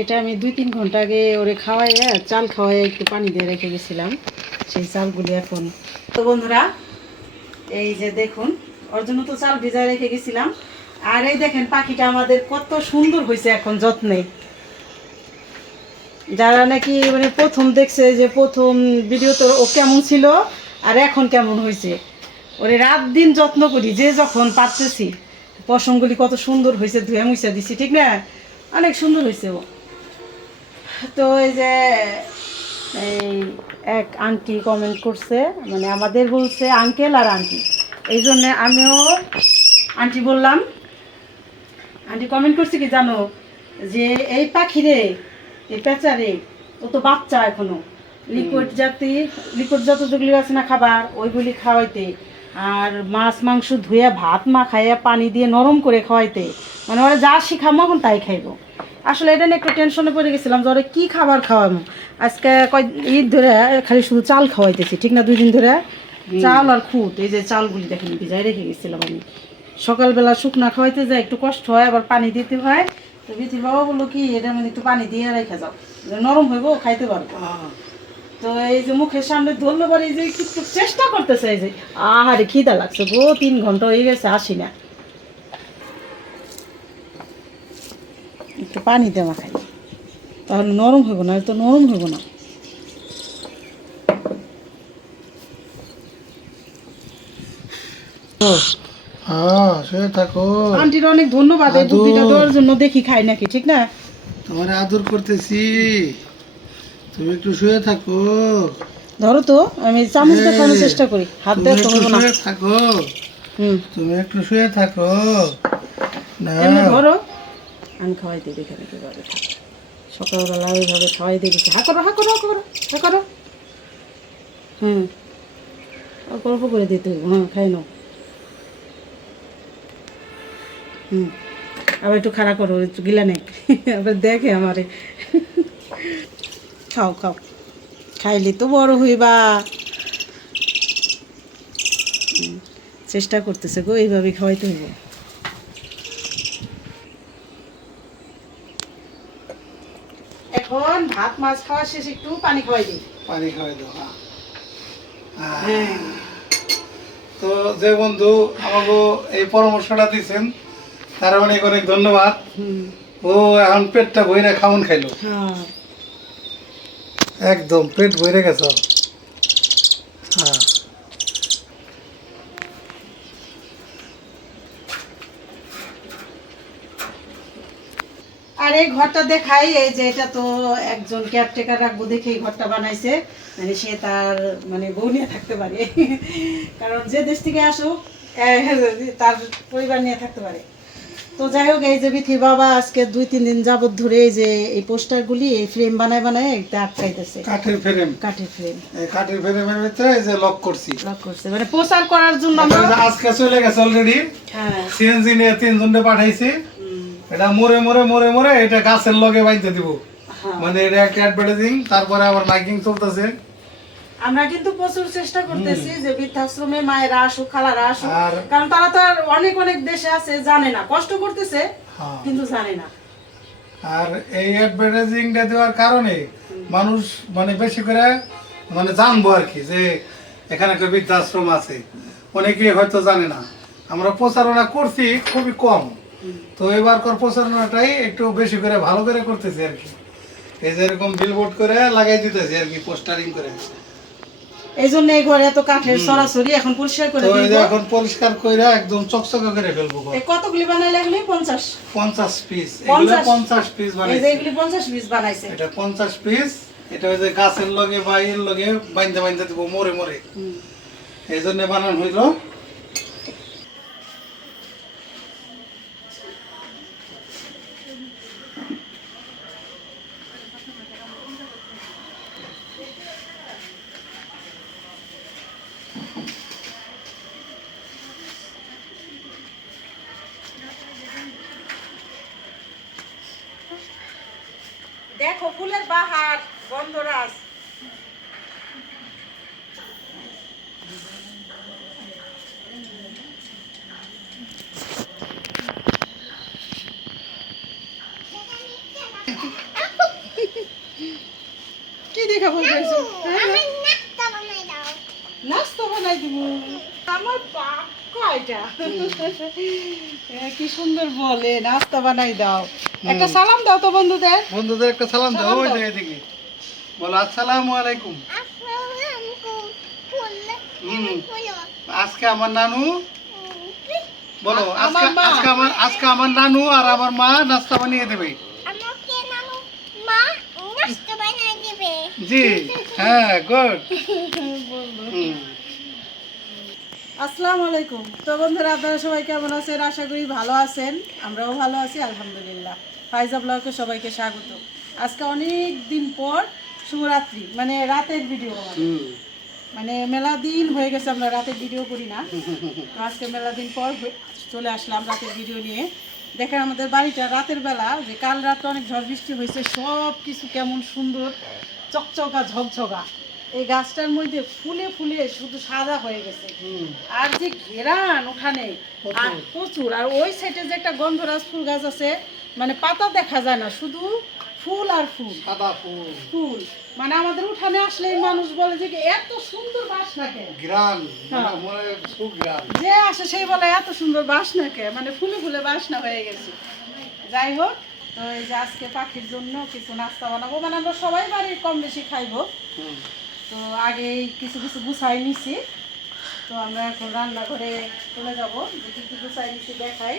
এটা আমি 2-3 ঘন্টা আগে ওরে খাওয়াইয়া চাল খাওয়াইয়া একটু পানি দিয়ে রেখে গেছিলাম, সেই চালগুলি এখন। তো বন্ধুরা এই যে দেখুন, ওর জন্য তো চাল ভিজায় রেখে গেছিলাম। আর এই দেখেন পাখিটা আমাদের কত সুন্দর হয়েছে এখন যত্নে। যারা নাকি মানে প্রথম দেখছে যে প্রথম ভিডিওতে ও কেমন ছিল আর এখন কেমন হয়েছে, ওরে রাত দিন যত্ন করি, যে যখন পারতেছি। পশমগুলি কত সুন্দর হয়েছে, ধুয়ে মুছে দিছি, ঠিক না? অনেক সুন্দর হয়েছে ও। তো এই যে এই এক আন্টি কমেন্ট করছে, মানে আমাদের বলছে আঙ্কেল আর আন্টি, এই জন্যে আমিও আন্টি বললাম। আন্টি কমেন্ট করছে কি জানো, যে এই পাখিরে, এই পেঁচারে, ও তো বাচ্চা এখনো, লিকুইড জাত যেগুলি আছে না খাবার, ওইগুলি খাওয়াইতে, আর মাছ মাংস ধুয়ে ভাত খাইয়া পানি দিয়ে নরম করে খাওয়াইতে, মানে ওরা যা শিখামো এখন তাই খাইবো। আসলে এটা নিয়ে একটু টেনশনে পড়ে গেছিলাম যে ওরা কী খাবার খাওয়াবো। আজকে ঈদ ধরে খালি শুধু চাল খাওয়াইতেছি, ঠিক না? 2 দিন ধরে চাল আর খুঁত, এই যে চালগুলি দেখেন ভিজাই রেখে গেছিলাম আমি। সকালবেলা শুকনা খাওয়াইতে যায় একটু কষ্ট হয়, আবার পানি দিতে হয়। তো বিথির বাবা বললো কি এটার মধ্যে একটু পানি দিয়ে রেখে যাও, নরম হইব, খাইতে পারবো। তো এই যে মুখের সামনে ধরলো পরে এই যে একটু চেষ্টা করতেছে, এই যে আহারে খিদা লাগছে গো, 3 ঘন্টা হয়ে গেছে আসি না, একটু পানি দেওয়া খাই, তাহলে নরম হইব না, তো নরম হইব না। আন্টির অনেক ধন্যবাদ এই বুদ্ধিটা দেওয়ার জন্য। দেখি খাই নাকি, ঠিক না? তোমার আদর করতেছি, তুমি একটু শুয়ে থাকো। ধরো তো, আমি চামচ দিয়ে খাওয়ানোর চেষ্টা করি, হাত দিয়ে তো হইব না। থাকো, তুমি একটু শুয়ে থাকো না। এমনি ধরো, আমি খাওয়াই দিই, দেখে দেখে ভাবে সকালবেলা ওইভাবে খাওয়াই দিয়ে দিচ্ছি। হা করো, হা করো, হা করো, হা করো। অল্প অল্প করে দিতে হইব। খাই নাও। আবার একটু খাড়া করো, একটু গিলা নেই। আবার দেখে আমারে। খাও খাও, খাইলে তো বড় হইবা। চেষ্টা করতেছে গো, এইভাবে খাওয়াইতে হইব। এখন ভাত মাছ খাওয়া শেষ, একটু পানি খাওয়াই দিই। পানি খাওয়াই দাও। তো যে বন্ধু আমাকে এই পরামর্শটা দিচ্ছেন, তার অনেক অনেক ধন্যবাদ। ও এখন পেটটা ভইরা খাওন খাইলো, একদম পেট ভরে গেছে। আর এই ঘরটা দেখাই, এই যে এটা তো একজন কেয়ারটেকার রাখবো দেখে এই ঘরটা বানাইছে, মানে সে তার মানে বউ নিয়ে থাকতে পারে। কারণ যে দেশ থেকে আসুক তার পরিবার নিয়ে থাকতে পারে। তো যাই হোক, এই যে বিথির বাবা আজকে 2-3 দিন যাবত ধরে এই যে এই পোস্টারগুলি এই ফ্রেম বানায় বানায় একটা আটকাইতেছে। কাঠের ফ্রেম, কাঠের ফ্রেম, এই কাঠের ফ্রেমের ভিতরে এই যে লক করছি, লক করছে, মানে প্রচার করার জন্য। আমরা আজকে চলে গেছে অলরেডি, সিএনজি নিয়ে 3 জনকে পাঠাইছি। এটা মরে মরে মরে মরে এটা গাছের লগে বাইতে দিব, মানে এটা একটা অ্যাডভার্টাইজিং, তারপরে আবার মাইকিং চলতেছে। আমরা কিন্তু প্রচুর চেষ্টা করতেছি যে বৃদ্ধাশ্রমে মায়েরা আসুক, খালারা আসুক, কারণ তারা তো আর অনেক অনেক দেশে আছে, জানে না, কষ্ট করতেছে কিন্তু জানে না। আর এই অ্যাডভার্টাইজিংটা দেওয়ার কারণে মানুষ মানে বেশি করে মানে জানবো আর কি, যে এখানে একটা বৃদ্ধাশ্রম আছে, অনেকেই হয়তো জানে না। আমরা প্রচারণা করছি খুবই কম, তো এবারকার প্রচারণাটাই একটু বেশি করে ভালো করে করতেছি আর কি। এই যে এরকম বিলবোর্ড করে লাগাই দিতেছি আর কি, পোস্টারিং করে। এই জন্য এই ঘরে এত কাঠের সরাসরি এখন পরিষ্কার করে দিব। এখন পরিষ্কার করে একদম চকচকে করে ফেলবো। এই কতগুলি বানাইলে এগুলি 50 পিস, এগুলো 50 পিস বানাইছে। এই যে এগুলি 50 পিস বানাইছে, এটা 50 পিস। এটা ওই যে গাছের লগে বা এর লগে বাইন্ধে বাইন্ধে দিব মরে মরে, এই জন্য বানানো হইলো। দেখো ফুলের বাহার, গন্ধরাজ। বানাই দিব আমার পাক্কা এটা কি সুন্দর বলে নাস্তা বানাই দাও একটা সালাম দাও তো বন্ধুদের বন্ধুদের একটা সালাম দাও সালাম ওই দাও। যে এদিকে বলো আসসালামু আলাইকুম আজকে আমার নানু বলো আমার মা। আজকে আমার নানু আর আমার মা নাস্তা বানিয়ে দেবে জি হ্যাঁ গুড আসসালামু আলাইকুম তো বন্ধুরা আপনারা সবাই কেমন আছেন আশা করি ভালো আছেন আমরাও ভালো আছি আলহামদুলিল্লাহ ফাইজা ব্লগে সবাইকে স্বাগত আজকে অনেক দিন পর শুভরাত্রি মানে রাতের ভিডিও মানে মেলা দিন হয়ে গেছে আমরা রাতের ভিডিও করি না তো আজকে মেলা দিন পর চলে আসলাম রাতের ভিডিও নিয়ে দেখেন আমাদের বাড়িটা রাতের বেলা যে কাল রাতে অনেক ঝড় বৃষ্টি হয়েছে সব কিছু কেমন সুন্দর চকচকা ঝকঝকা এই গাছটার মধ্যে ফুলে ফুলে শুধু সাদা হয়ে গেছে আর যে ঘেরান ওখানে আর প্রচুর আর ওই সাইডে যে একটা গন্ধরাজ ফুল গাছ আছে মানে পাতা দেখা যায় না শুধু ফুল আর ফুল সাদা ফুল ফুল মানে আমাদের উঠানে আসলে মানুষ বলে যে এত সুন্দর বাসনা কেন গ্রান হ্যাঁ। মনে সুগ্রান যে আসে সেই বলে এত সুন্দর বাসনা কে মানে ফুলে ফুলে বাসনা হয়ে গেছে যাই হোক তো এই যে আজকে পাখির জন্য কিছু নাস্তা বানাবো মানে আমরা সবাই বাড়ির কম বেশি খাইবো তো আগে কিছু কিছু গুছাই নিছি তো আমরা এখন রান্নাঘরে চলে যাবো যে কি গুছাই নিছি দেখাই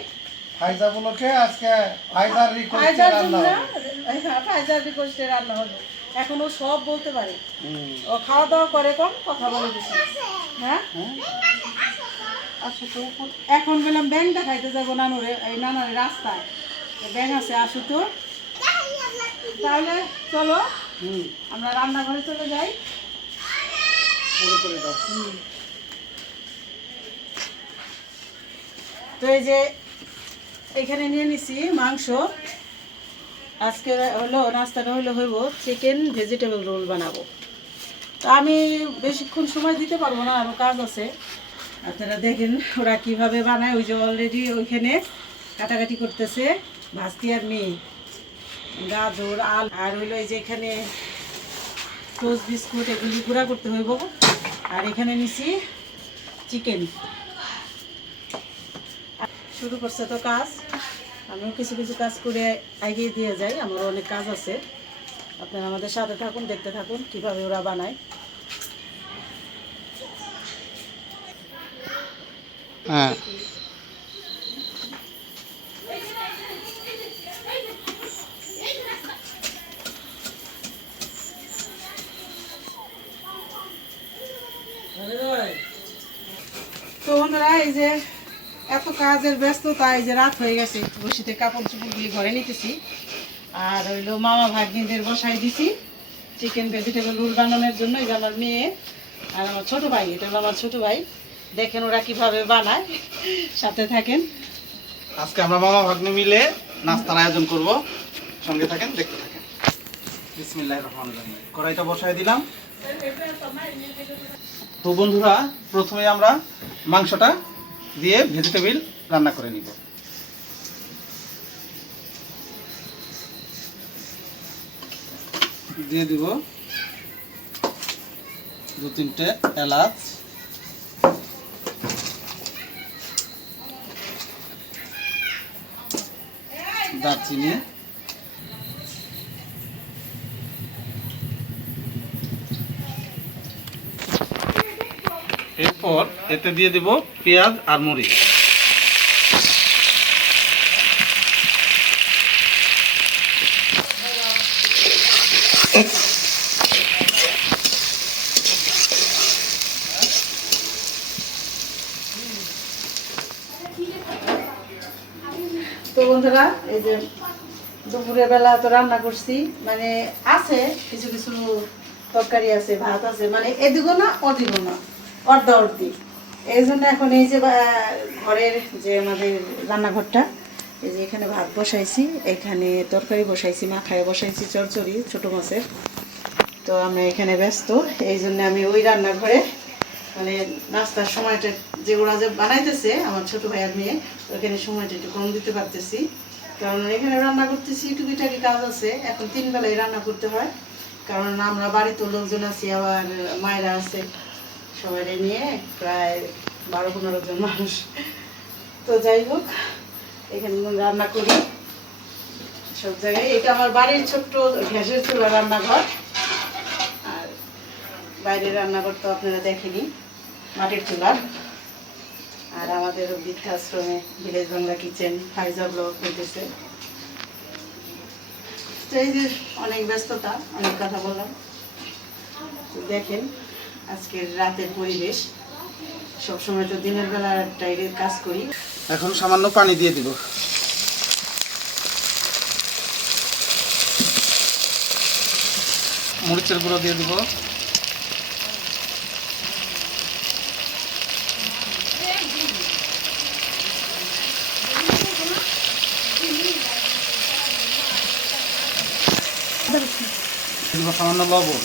ফাইজা বলকে আজকে ফাইজার রিকোয়েস্টে ফাইজার রান্না জন্য হবে। হ্যাঁ ফাইজার রিকোয়েস্টে রান্না হবে এখন ও সব বলতে পারে ও খাওয়া দাওয়া করে কম কথা বলে বেশি হ্যাঁ আচ্ছা তো এখন বললাম ব্যাংক দেখাইতে যাবো নানুরে এই নানারে রাস্তায় ব্যাংক আছে আসু তো তাহলে চলো আমরা রান্নাঘরে চলে যাই শুরু করে দাও তো এই যে এখানে নিয়ে নিছি মাংস আজকে হলো নাস্তাটা হইব চিকেন ভেজিটেবল রোল বানাবো তো আমি বেশিক্ষণ সময় দিতে পারবো না আরও কাজ আছে আপনারা দেখেন ওরা কিভাবে বানায় ওই যে অলরেডি ওইখানে কাটাকাটি করতেছে ভাস্তি আর মেয়ে গাজর আল আর হইলো এই যে এখানে টোস্ট বিস্কুট এগুলি গুঁড়া করতে হইব আর এখানে নিছি চিকেন শুরু করছে তো কাজ আমিও কিছু কিছু কাজ করে এগিয়ে দিয়ে যাই আমার অনেক কাজ আছে আপনারা আমাদের সাথে থাকুন দেখতে থাকুন কিভাবে ওরা বানায় হ্যাঁ তো বন্ধুরা এই যে এত কাজের ব্যস্ততা এই যে রাত হয়ে গেছে বসিতে কাপড় চোপড়গুলি ঘরে নিতেছি আর হইলো মামা ভাগ্নিদের বসাই দিছি চিকেন ভেজিটেবল রোল বানানোর জন্য এই যে আমার মেয়ে আর আমার ছোট ভাই এটা হলো আমার ছোট ভাই দেখেন ওরা কিভাবে বানায় সাথে থাকেন আজকে আমরা মামা ভাগ্নে মিলে নাস্তার আয়োজন করব সঙ্গে থাকেন দেখতে থাকেন বিসমিল্লাহির রহমানির রহিম কড়াইটা বসায় দিলাম তো বন্ধুরা প্রথমে আমরা মাংসটা দিয়ে ভেজিটেবল রান্না করে নিব দিয়ে দিব 2-3টে এলাচ দারচিনি এরপর এতে দিয়ে দিব পেঁয়াজ আর মরিচ তো বন্ধুরা এই যে দুপুরের বেলা তো রান্না করছি মানে আছে কিছু কিছু তরকারি আছে ভাত আছে মানে এদিকও না ওদিকও না অর্ধা অর্ধি এই জন্য এখন এই যে ঘরের যে আমাদের রান্নাঘরটা এই যে এখানে ভাত বসাইছি এখানে তরকারি বসাইছি মাখায় বসাইছি চচ্চড়ি ছোটো মাছের তো আমরা এখানে ব্যস্ত এই জন্য আমি ওই রান্নাঘরে মানে নাস্তার সময়টা যে ওরা যে বানাইতেছে আমার ছোট ভাই আর মেয়ে ওখানে সময়টা একটু কম দিতে পারতেছি কারণ এখানে রান্না করতেছি টুকিটাকি কাজ আছে এখন 3 বেলায় রান্না করতে হয় কারণ আমরা বাড়িতে লোকজন আছি আবার মায়েরা আছে সবাই নিয়ে প্রায় 12-15 জন মানুষ। তো যাই হোক, এখানে রান্না করি সব জায়গায়। এটা আমার বাড়ির ছোট্ট গ্যাসের চুলা রান্নাঘর। আর বাইরের রান্নাঘর তো আপনারা দেখেনি, মাটির চুলার। আর আমাদের বৃদ্ধাশ্রমে ভিলেজ বাংলা কিচেন ফাইজা ব্লগ হইতেছে। তো এই যে অনেক ব্যস্ততা, অনেক কথা বললাম। তো দেখেন আজকের রাতের পরিবেশ। সবসময় তো দিনের বেলা টাইরের কাজ করি। এখন সামান্য পানি দিয়ে দিব। মরিচের গুঁড়ো দিয়ে দিব। দিব সামান্য লবণ।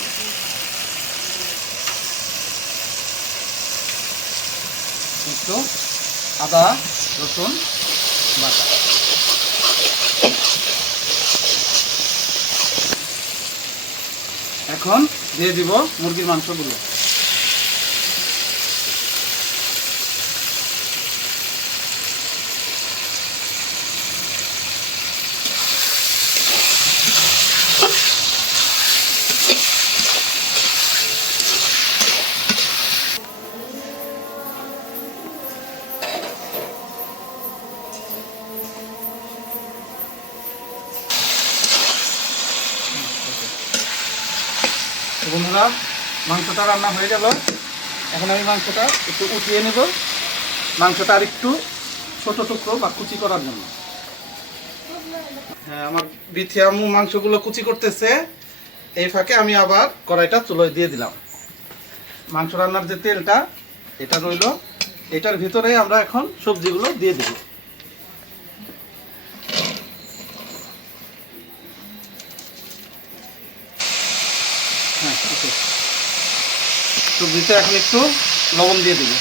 একটু আদা রসুন বাটা। এখন দিয়ে দিব মুরগির মাংসগুলো। বন্ধুরা, মাংসটা রান্না হয়ে গেল। এখন আমি মাংসটা একটু উঠিয়ে নেব, মাংসটা আর একটু ছোট টুকরো বা কুচি করার জন্য। হ্যাঁ, আমার বিথি আম্মু মাংসগুলো কুচি করতেছে। এই ফাঁকে আমি আবার কড়াইটা চুলোয় দিয়ে দিলাম। মাংস রান্নার যে তেলটা এটা রইল, এটার ভিতরে আমরা এখন সবজিগুলো দিয়ে দিব। হ্যাঁ, ওকে। সবজিতে এখন একটু লবণ দিয়ে দিব।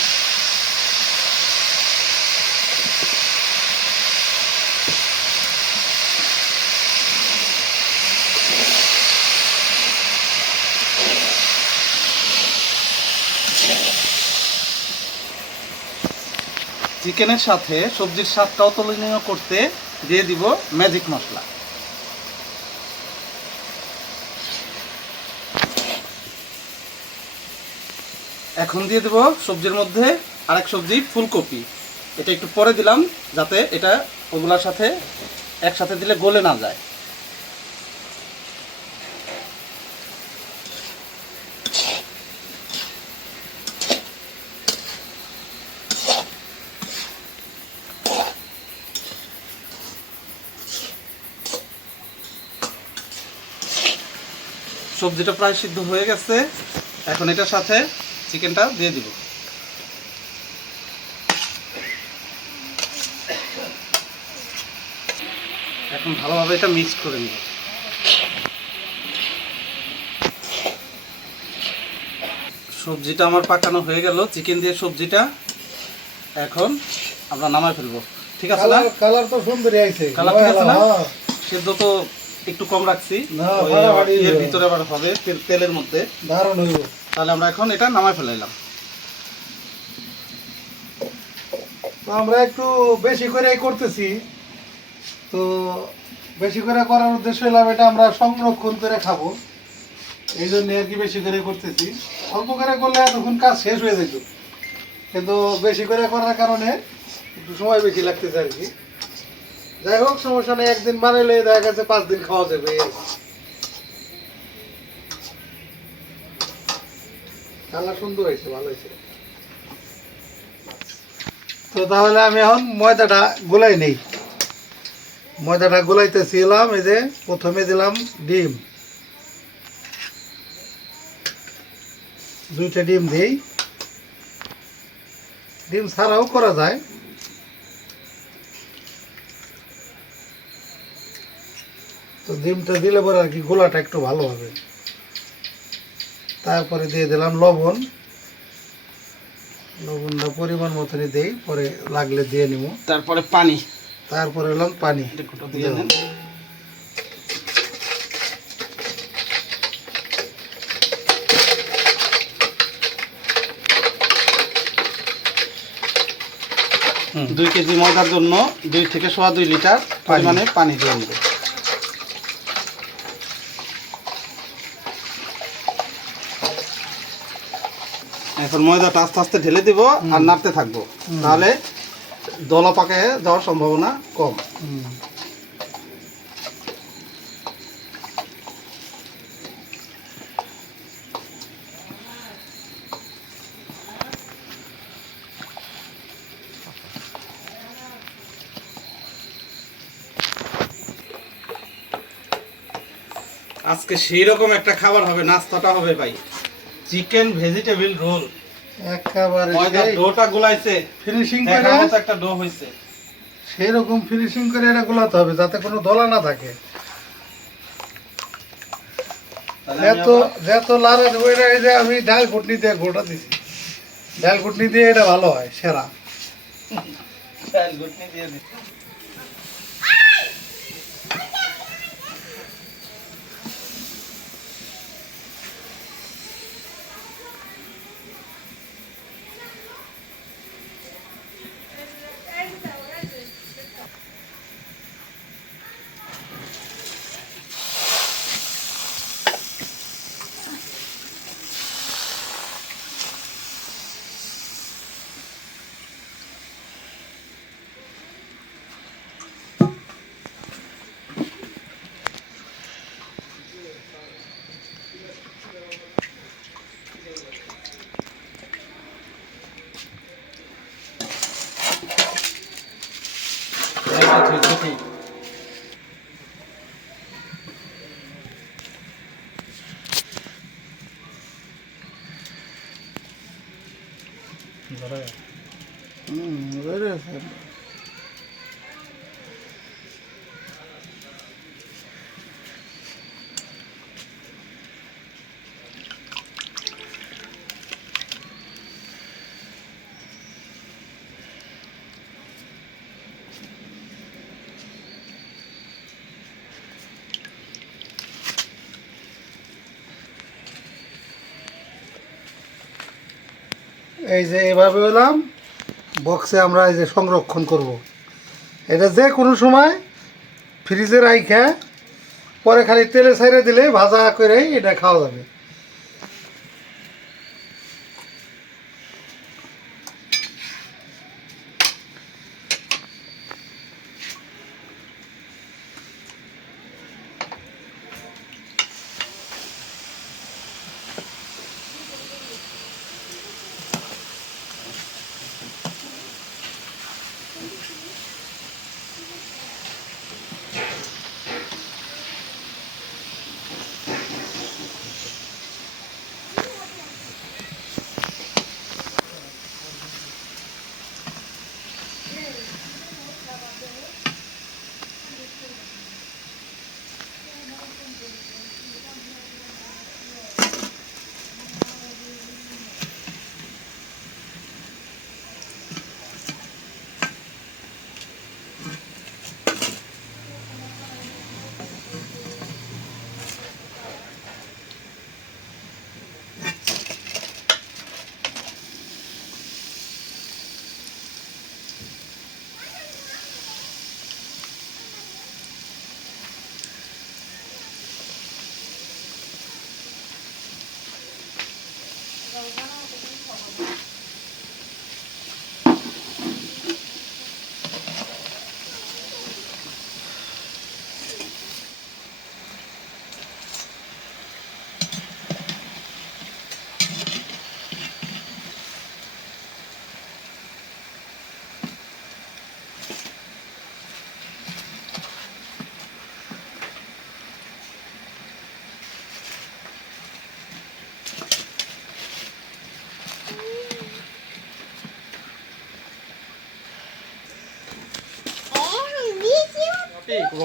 চিকেনের সাথে সবজির স্বাদটাও তুলনীয় করতে দিয়ে দিব ম্যাজিক মশলা। এখন দিয়ে দেব সবজির মধ্যে আরেক সবজি ফুলকপি। এটা একটু পরে দিলাম যাতে এটা ওগুলোর সাথে একসাথে দিলে গলে না যায়। সবজিটা প্রায় সিদ্ধ হয়ে গেছে। এখন এটার সাথে চিকেনটা দিয়ে দিব। এখন ভালোভাবে এটা মিক্স করে নিব। সবজিটা আমার পাকানো হয়ে গেল, চিকেন দিয়ে সবজিটা। এখন আমরা নামাই ফেলবো। ঠিক আছে না? কালার তো সুন্দরই আইছে। কালার ঠিক আছে না? সেদ্ধ তো একটু কম রাখছি, এর ভিতরে আবার হবে তেলের মধ্যে। দারুণ হইব। তাহলে আমরা এখন এটা নামাই ফেলাইলাম। আমরা একটু বেশি করে করতেছি, তো বেশি করে করার উদ্দেশ্য হলাম এটা আমরা সংরক্ষণ করে খাবো, এই জন্য আর কি বেশি করে করতেছি। অল্প করে করলে তখন কাজ শেষ হয়ে যেত, কিন্তু বেশি করে করার কারণে একটু সময় বেশি লাগতেছে আর কি। যাই হোক, সমস্যা নেই, একদিন বানাইলে দেখা গেছে 5 দিন খাওয়া যাবে। কালার সুন্দর হয়েছে, ভালো হয়েছে। তো তাহলে আমি এখন ময়দাটা গোলাই নেই। ময়দাটা গোলাইতেছিলাম। এই যে প্রথমে দিলাম ডিম, 2টা ডিম দিই। ডিম ছাড়াও করা যায়। তো ডিমটা দিলে পরে আর কি গোলাটা একটু ভালো হবে। তারপরে দিয়ে দিলাম লবণ। লবণটা পরিমাণ মতনই দেই, পরে লাগলে দিয়ে নিব। তারপরে পানি, তারপরে এলাম পানি দিয়ে দেন। 2 কেজি ময়দার জন্য 2 থেকে 2.5 লিটার পরিমাণে পানি দিয়ে নেব। এখন ময়দাটা আস্তে আস্তে ঢেলে দিব আর নাড়তে থাকবো, তাহলে দলা পাকে যাওয়ার সম্ভাবনা কম। আজকে সেই রকম একটা খাবার হবে, নাস্তাটা হবে ভাই, চিকেন ভেজিটেবল রোল। একেবারে ময়দার ডোটা গুলাইছে, ফিনিশিং দেখার করে মতো একটা ডো হইছে। সেই রকম ফিনিশিং করে এটা গোলাতে হবে যাতে কোনো দলা না থাকে। তাহলে আমি এত যত লারে ওইটা এই যে আমি ডাল ঘুটনি দিয়ে গোটা দিছি, ডাল ঘুটনি দিয়ে এটা ভালো হয় সেরা। ডাল ঘুটনি দিয়ে দিই। এটা ঠিক ঠিক। এই যে এভাবে হলাম বক্সে আমরা এই যে সংরক্ষণ করব। এটা যে কোনো সময় ফ্রিজে রাইখা পরে খালি তেলে ছাইড়ে দিলে ভাজা করে এটা খাওয়া যাবে।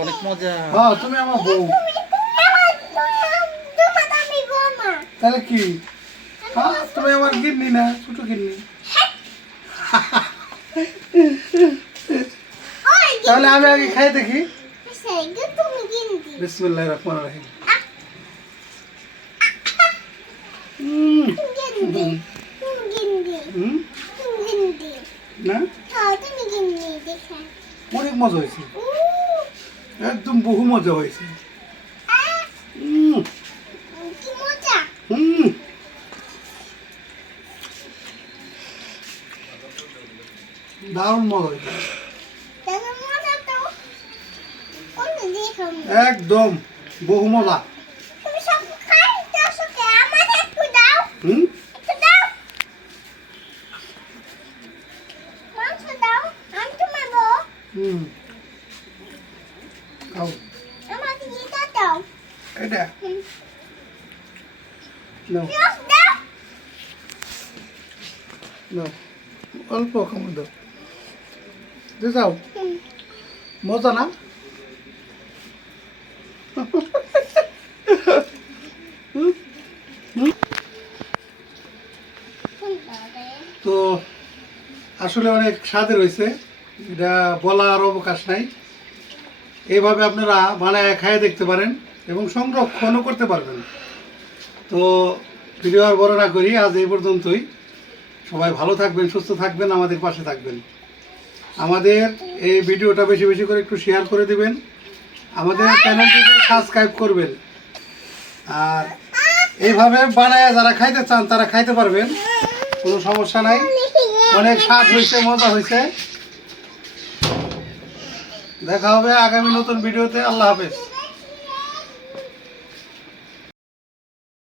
অনেক মজা। হ্যাঁ তুমি আমার বউ, তাহলে কি? হ্যাঁ তুমি আমার গিন্নি না, ছোট গিন্নি। তাহলে আমি আগে খাই দেখি। বিসমিল্লাহির রহমানির রহিম। না মজা হয়েছে, একদম বহু মজা হয়েছে। দারুণ মজা হয়েছে, একদম বহু মজা। হুম হুম খাও এটা নাও নাও, অল্প খাবার দাও, দিয়ে যাও, মজা না? তো আসলে অনেক স্বাদের হয়েছে, এটা বলার অবকাশ নাই। এইভাবে আপনারা বানায় খাইয়ে দেখতে পারেন এবং সংরক্ষণও করতে পারবেন। তো ভিডিও আর বড় না করি, আজ এই পর্যন্তই। সবাই ভালো থাকবেন, সুস্থ থাকবেন, আমাদের পাশে থাকবেন। আমাদের এই ভিডিওটা বেশি বেশি করে একটু শেয়ার করে দিবেন, আমাদের চ্যানেলটিকে সাবস্ক্রাইব করবেন। আর এইভাবে বানায় যারা খাইতে চান তারা খাইতে পারবেন, কোনো সমস্যা নাই। অনেক স্বাদ হয়েছে, মজা হয়েছে। দেখা হবে আগামী নতুন ভিডিওতে। আল্লাহ হাফেজ।